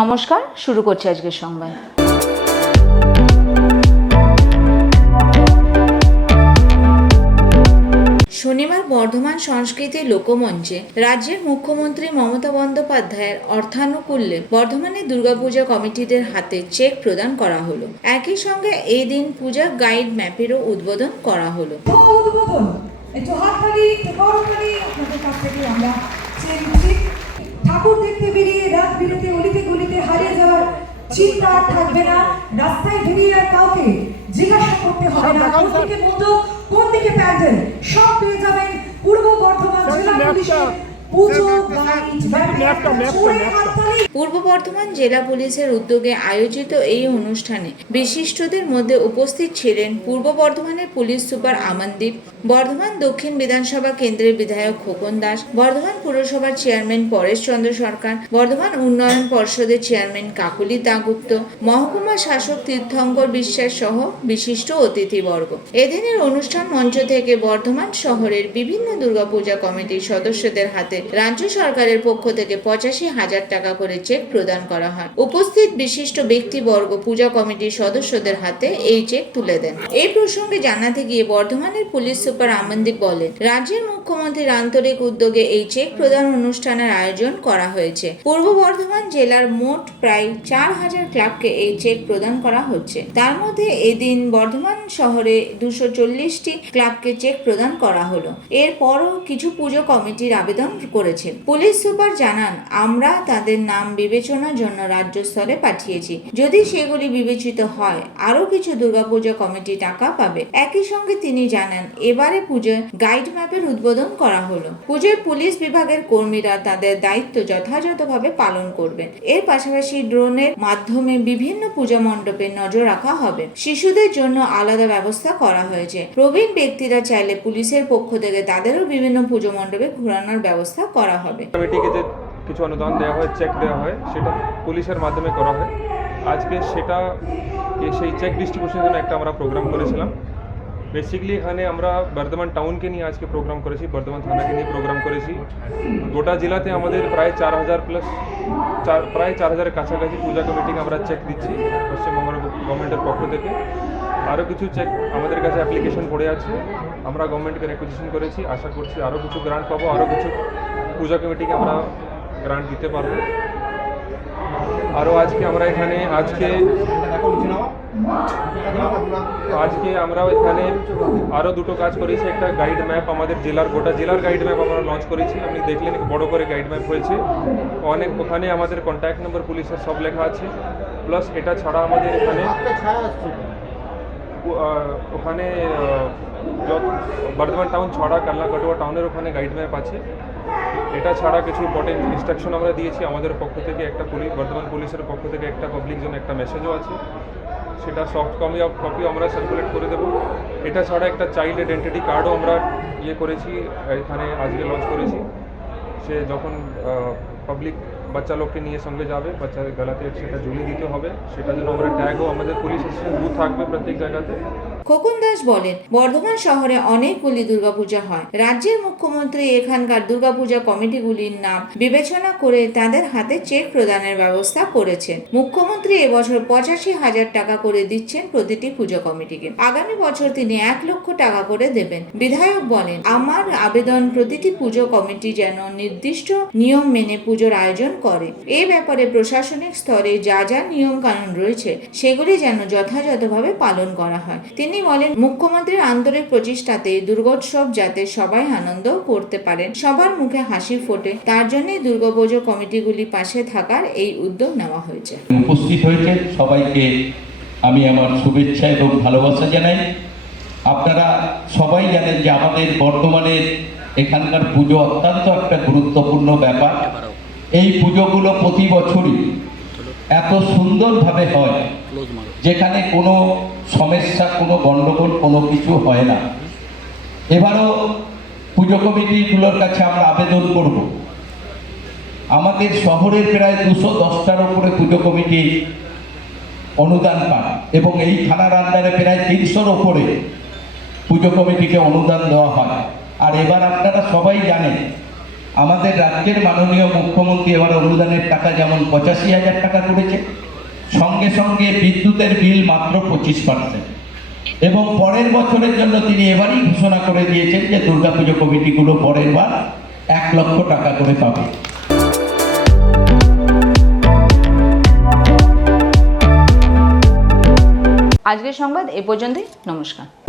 নমস্কার শুরু করছি আজকের সংবাদ। শনিবার বর্ধমান সংস্কৃতি লোকমঞ্চে রাজ্যের মুখ্যমন্ত্রী মমতা বন্দ্যোপাধ্যায়ের অর্থানুকূল্যে বর্ধমানের দুর্গাপূজা কমিটিদের হাতে চেক প্রদান করা হলো। একই সঙ্গে এই দিন পূজা গাইড ম্যাপেরও উদ্বোধন করা হলো। উদ্বোধন একটু করতালি আপনাদের কাছ থেকে আমরা চেয়ে নিচ্ছি। ঠাকুর দেখতে বেরিয়ে রাত বিরেতে অলিতে গলিতে হারিয়ে যাওয়ার চিন্তা আর থাকবে না। রাস্তায় বেরিয়ে আর কাউকে জিজ্ঞাসা করতে হবে না। কোন দিকে মতো কোন দিকে প্যান্ডেল সব পেয়ে যাবেন পূর্ব বর্ধমান জেলা পুলিশের পূর্ব বর্ধমান জেলা পুলিশের উদ্যোগে আয়োজিত এই অনুষ্ঠানে বিশিষ্টদের মধ্যে উপস্থিত ছিলেন পূর্ব বর্ধমানের পুলিশ সুপার আমানদীপ, বর্ধমান দক্ষিণ বিধানসভা কেন্দ্রের বিধায়ক খোকন দাস, বর্ধমান পুরসভার চেয়ারম্যান পরেশ চন্দ্র সরকার, বর্ধমান উন্নয়ন পর্ষদের চেয়ারম্যান কাকুলি দাগুপ্ত, মহকুমা শাসক তীর্থঙ্কর বিশ্বাস সহ বিশিষ্ট অতিথিবর্গ। এদিনের অনুষ্ঠান মঞ্চ থেকে বর্ধমান শহরের বিভিন্ন দুর্গাপূজা কমিটির সদস্যদের হাতে রাজ্য সরকারের পক্ষ থেকে পঁচাশি হাজার টাকা করে চেক প্রদান করা হয়। উপস্থিত বিশিষ্ট ব্যক্তিবর্গ পূজা কমিটির সদস্যদের হাতে এই চেক তুলে দেন। এই প্রসঙ্গে জানাতে গিয়ে বর্ধমানের পুলিশ সুপার আমনদীপ বলেন, রাজ্যের মুখ্যমন্ত্রীর আন্তরিক উদ্যোগে এই চেক প্রদান অনুষ্ঠানের আয়োজন করা হয়েছে। পূর্ব বর্ধমান জেলার মোট প্রায় চার হাজার ক্লাবকে এই চেক প্রদান করা হচ্ছে। তার মধ্যে এদিন বর্ধমান শহরে দুশো চল্লিশটি ক্লাবকে চেক প্রদান করা হলো। এরপরও কিছু পুজো কমিটির আবেদন করেছেন। পুলিশ সুপার জানান, আমরা তাদের নাম বিবেচনার জন্য রাজ্য স্তরে পাঠিয়েছি। যদি সেগুলি বিবেচিত হয়, আরও কিছু দুর্গাপূজা কমিটি টাকা পাবে। একই সঙ্গে তিনি জানান, এবারে পুজোয় গাইড ম্যাপের উদ্বোধন করা হলো। পুজোয় পুলিশ বিভাগের কর্মীরা তাদের দায়িত্ব যথাযথভাবে পালন করবেন। এর পাশাপাশি ড্রোনের মাধ্যমে বিভিন্ন পূজা মণ্ডপে নজর রাখা হবে। শিশুদের জন্য আলাদা ব্যবস্থা করা হয়েছে। প্রবীণ ব্যক্তিরা চাইলে পুলিশের পক্ষ থেকে তাদেরও বিভিন্ন পুজো মণ্ডপে ঘোরানোর ব্যবস্থা করা হবে। কমিটিকে যে কিছু অনুদান দেওয়া হয় চেক দেওয়া হয়, সেটা পুলিশের মাধ্যমে করা হয়। আজকে সেটা সেই চেক ডিস্ট্রিবিউশনের জন্য একটা আমরা প্রোগ্রাম করেছিলাম। বেসিক্যালি এখানে আমরা বর্ধমান টাউনকে নিয়ে আজকে প্রোগ্রাম করেছি, বর্ধমান থানাকে নিয়ে প্রোগ্রাম করেছি। গোটা জেলাতে আমাদের প্রায় চার হাজার প্লাস চার, প্রায় চার হাজারের কাছাকাছি পূজা কমিটিকে আমরা চেক দিচ্ছি, পশ্চিমবঙ্গ গভর্নমেন্টের পক্ষ থেকে। আরও কিছু চেক আমাদের কাছে অ্যাপ্লিকেশন পড়ে আছে। আমরা গভর্নমেন্টকে রেকুইজিশন করেছি। আশা করছি আরও কিছু গ্রান্ট পাবো আরও কিছু পূজা কমিটিকে আমরা গ্রান্ট দিতে পারব। আরও আজকে আমরা এখানে, আজকে আজকে আমরা এখানে আরও দুটো কাজ করেছি। একটা গাইড ম্যাপ আমাদের জেলার, গোটা জেলার গাইড ম্যাপ আমরা লঞ্চ করেছি। আপনি দেখলেন বড় করে গাইড ম্যাপ হয়েছে। অনেক, ওখানে আমাদের কন্ট্যাক্ট নম্বর পুলিশের সব লেখা আছে। প্লাস এটা ছাড়া আমাদের এখানে ওখানে বর্ধমান টাউন ছড়া কালনা কাটোয়া টাউনের ওখানে গাইড ম্যাপ আছে। এটা ছাড়া কিছু ইম্পর্টেন্ট ইনস্ট্রাকশন আমরা দিয়েছি আমাদের পক্ষ থেকে একটা পুলিশ বর্ধমান পুলিশের পক্ষ থেকে একটা পাবলিক জন্য একটা মেসেজও আছে। সেটা সফট কপি কপি আমরা সার্কুলেট করে দেবো। এটা ছাড়া একটা চাইল্ড আইডেন্টিটি কার্ডও আমরা ইয়ে করেছি, এখানে আজকে লঞ্চ করেছি। সে যখন পাবলিক বাচ্চা লোককে নিয়ে সঙ্গে যাবে, বাচ্চার গলাতে সেটা ঝুলিয়ে দিতে হবে, সেটার জন্য আমরা ট্যাগও আমাদের পুলিশ স্টেশন বুথ থাকবে প্রত্যেক জায়গাতে। খোকন দাস বলেন, বর্ধমান শহরে অনেকগুলি দুর্গাপূজা হয়। রাজ্যের মুখ্যমন্ত্রী এখানকার দুর্গাপূজা কমিটিগুলির নাম বিবেচনা করে তাদের হাতে চেক প্রদানের ব্যবস্থা করেছেন। মুখ্যমন্ত্রী এবছর পঁচাশি হাজার টাকা করে দিচ্ছেন প্রতিটি পুজো কমিটিকে। আগামী বছর তিনি এক লক্ষ টাকা করে দেবেন। বিধায়ক বলেন, আমার আবেদন প্রতিটি পুজো কমিটি যেন নির্দিষ্ট নিয়ম মেনে পুজোর আয়োজন করে। এ ব্যাপারে প্রশাসনিক স্তরে যা যা নিয়ম কানুন রয়েছে, সেগুলি যেন যথাযথভাবে পালন করা হয়। তিনি বলেন, মুখ্যমন্ত্রীর আন্তরিক প্রচেষ্টাতে দুর্গোৎসব যাতে সবাই আনন্দ করতে পারেন, সবার মুখে হাসি ফোটে, তার জন্যই দুর্গাপুজো কমিটিগুলি পাশে থাকার এই উদ্যোগ নেওয়া হয়েছে। উপস্থিত হয়েছেন সবাইকে আমি আমার শুভেচ্ছা এবং ভালোবাসা জানাই। আপনারা সবাই জানেন যে আমাদের বর্তমানের এখানকার পুজো অত্যন্ত একটা গুরুত্বপূর্ণ ব্যাপার। এই পুজোগুলো প্রতি বছরই এত সুন্দরভাবে হয়, যেখানে কোনো সমস্যা, কোনো গণ্ডগোল কোনো কিছু হয় না। এবারও পুজো কমিটিগুলোর কাছে আমরা আবেদন করব। আমাদের শহরের প্রায় দুশো দশটার উপরে পুজো কমিটি অনুদান পান এবং এই থানার আন্ডারে প্রায় তিনশোর ওপরে পুজো কমিটিকে অনুদান দেওয়া হয়। আর এবার আপনারা সবাই জানেন আমাদের রাজ্যের মাননীয় মুখ্যমন্ত্রী এবার অনুদানের টাকা যেমন পঁচাশি হাজার টাকা করেছে, সঙ্গে সঙ্গে বিদ্যুতের বিল মাত্র পঁচিশ পার্সেন্ট। এবং পরের বছরের জন্য তিনি এবারই ঘোষণা করে দিয়েছেন যে দুর্গাপুজো কমিটিগুলো পরের বার এক লক্ষ টাকা করে পাবে। আজকের সংবাদ এ পর্যন্তই, নমস্কার।